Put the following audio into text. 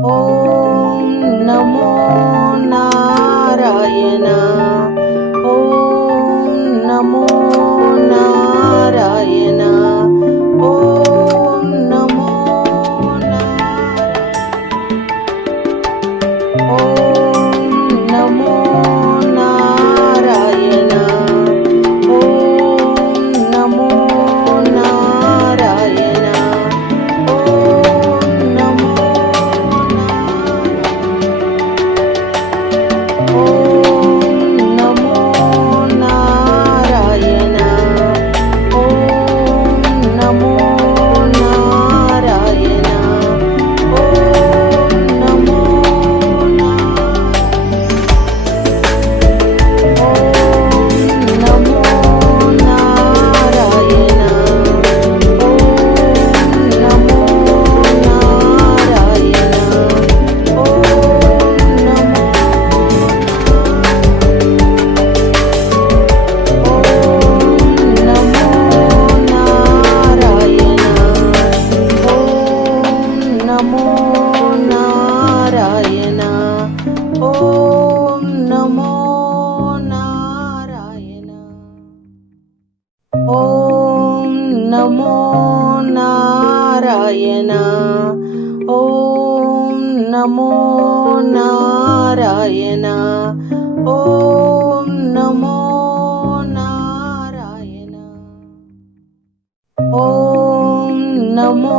Oh. namo narayana om namo narayana om namo narayana om namo narayana om namo narayana om namo